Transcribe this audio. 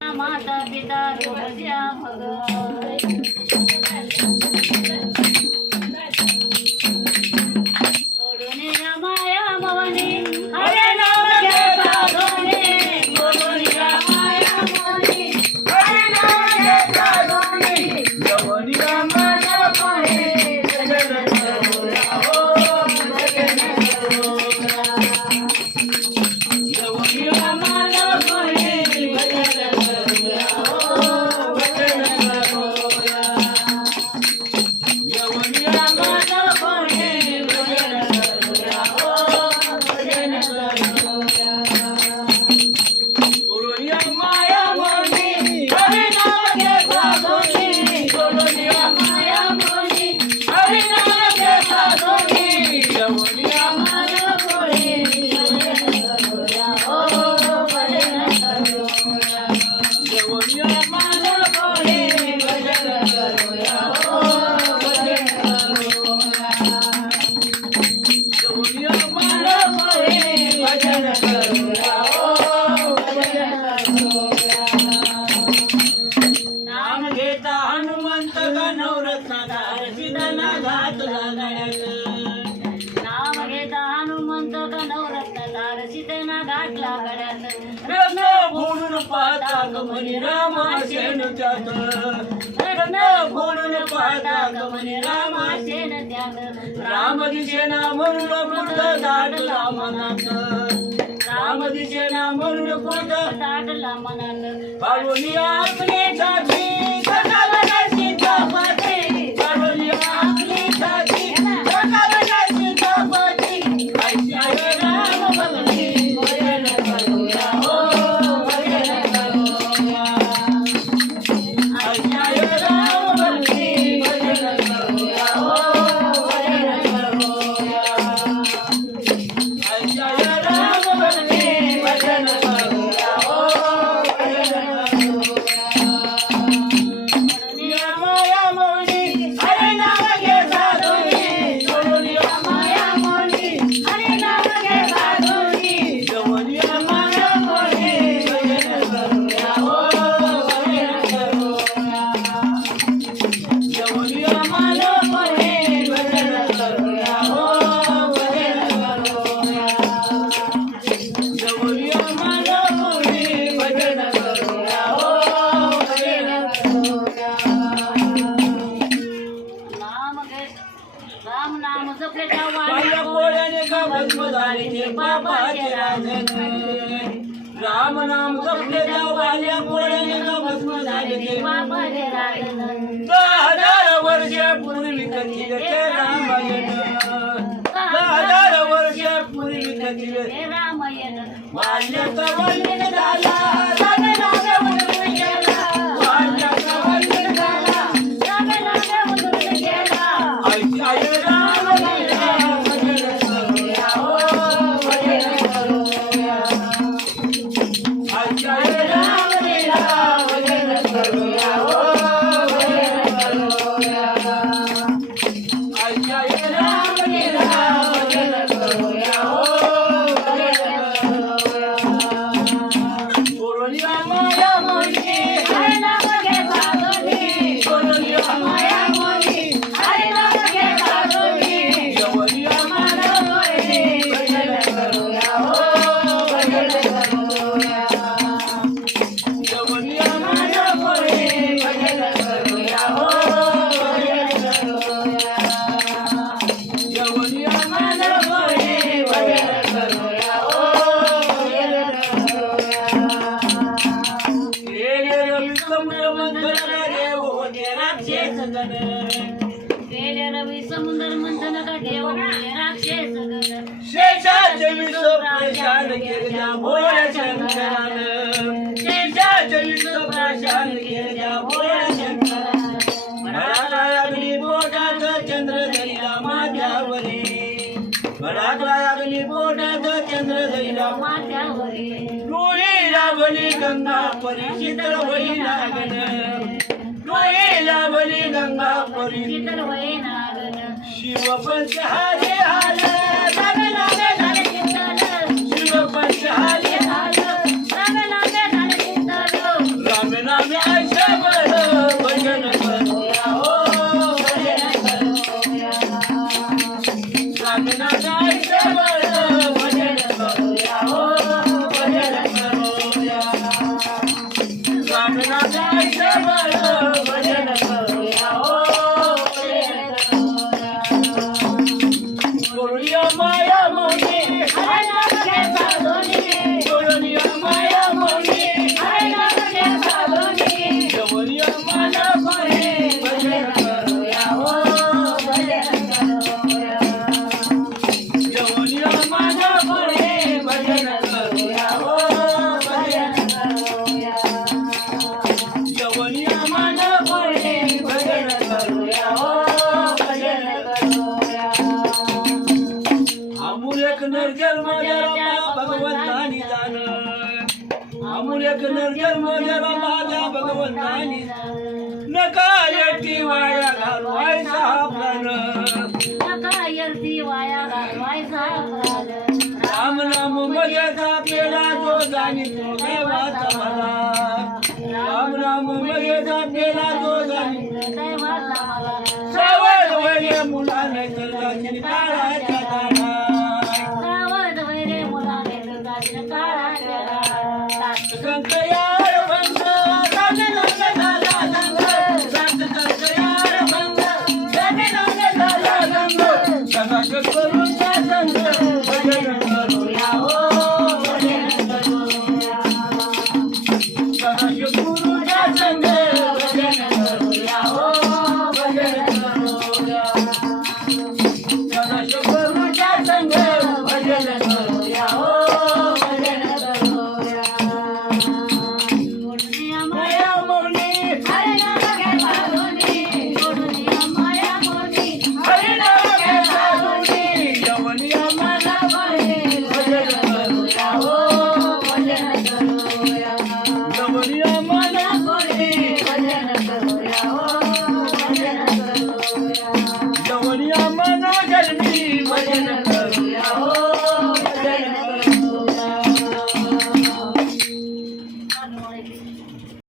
माता पिता तुझ्या भग सोडून या माया मवनी हरे नाम घे साधोनी सोडून या माया मवनी हरे नाम घे साधोनी यवनी रामाला पाहे भजन करूया हो भजन करूया यवनी रामाला पाहे भजन करूया हो भजन करूया यवनी रामाला पाहे भजन करूया हो भजन करूया सोडून या माया मोनी हरे नाम घे साधोनी सोडून या माया मोनी हरे नाम घे साधोनी यवनी माया मोनी भजन करूया हो भजन करूया यवनी रामाला मोनी भजन करूया हो भजन करूया यवनी रामाला मोनी भजन करूया हो भजन करूया नाम घेता हनुमंत नवरत्नधार सीताना घातला गळ्यात नाम घेता हनुमंत नवरत्नधार सीतेना घातला गळ्यात रत्न फोडून पाहता कमनी रामाशेन त्यात रत्न फोडून पाहता कमनी रामाशेन त्याग राम दिसेना म्हणून कुर्त दाटला मनात राम दिसेना म्हणून कुर्त दाटला मनात पाळूनी आपली छाती सकाळला सीतापती पाळूनी आपली छाती सकाळला सीतापती ऐशाय राम भगती भजन करूया हो भजन करूया ऐशाय राम भगती भजन करूया हो भजन करूया ऐशाय राम भगती भजन करूया हो भजन करूया माया मौनी हरे नाम घे साधोनी सोडून माया मोनी हरे नाम घे साधोनी यवनी रामाला मोनी भजन करूया हो भजन करूया यवनी रामाला मोनी भजन करूया हो भजन करूया यवनी रामाला मोनी भजन करूया हो भजन करूया नाम घे राम नाम जपले पाया पोळ्याने का भस्म झाले ते बाबाचे राजन राम नाम जपले जावाल्या पोळ्याने का भस्म झाले ते बाबाचे राजन 10,000 वर्षापूर्वी कथित ते रामायण 10,000 वर्षापूर्वी कथित हे रामायण वाल्याचा वल्लीन झाला रामे रामे उधळून गेला वाल्याचा वल्लीन झाला रामे रामे उधळून गेला ऐशाय राम लीला भजन करूया हो भजन करूया ऐशाय राम लीला भजन करूया हो भजन करूया ऐशाय राम लीला भजन करूया हो भजन करूया सोडून या माया मोनी हरे नाम घे साधोनी सोडून या माया मोनी हरे नाम घे साधोनी यवनी रामाला मोनी भजन करूया हो भजन करूया यवनी रामाला मोनी भजन करूया हो भजन करूया यवनी रामाला मोनी भजन करूया हो भजन करूया गेले रवी समुद्र मंथन रे होते राक्षस गण गेले रवी समुद्र मंथन का देव होते राक्षस गण शेषाचे विष प्रशान केल्या भोळ्या शंकरानं शेषाचे विष प्रशान केल्या भोळ्या शंकरानं भडाकला अग्नी पोटात चंद्र धरिला माझ्यावरी भडाकला अग्नी पोटात चंद्र धरिला माथ्यावरी डोळे लाभली गंगा परी शीतळ होई लागन डोळे लाभली गंगा परी शीतल होई नागन शिव पंचहारे हाल रामे रामे झाले शीतल शिव पंचहारे रामे रामे झाले शीतल वंदानी नका येती वाया घालवायचा प्राण नका येती वाया घालवायचा प्राण राम नाम मर्यादा पेला जो जाणी तो देवाचा मला राम नाम मर्यादा पेला जो जाणी देवाचा मला सावध वैरे मुलाने कल्लाची काळाच्या दाना सावध वैरे मुलाने कल्लाची काळाच्या दाना संत यार भंग जाणे नाग झाला संग संत संत यार भंग जाणे नाग झाला संग सगळ करून त्या संग भजन करूया हो भजन करूया सगळ गुरुच्या संग भजन करूया हो भजन करूया सगळ गुरुच्या संग भजन करूया हो भजन करूया माया मौनी हरे नाम घेता धुनी गोडूनिया माया मोनी हरे नाम घेता धुनी यवनिया मला बोले भजन करूया हो भजन करूया यवनिया मला बोले भजन करूया हो भजन करूया यवनिया मना जन्मी भजन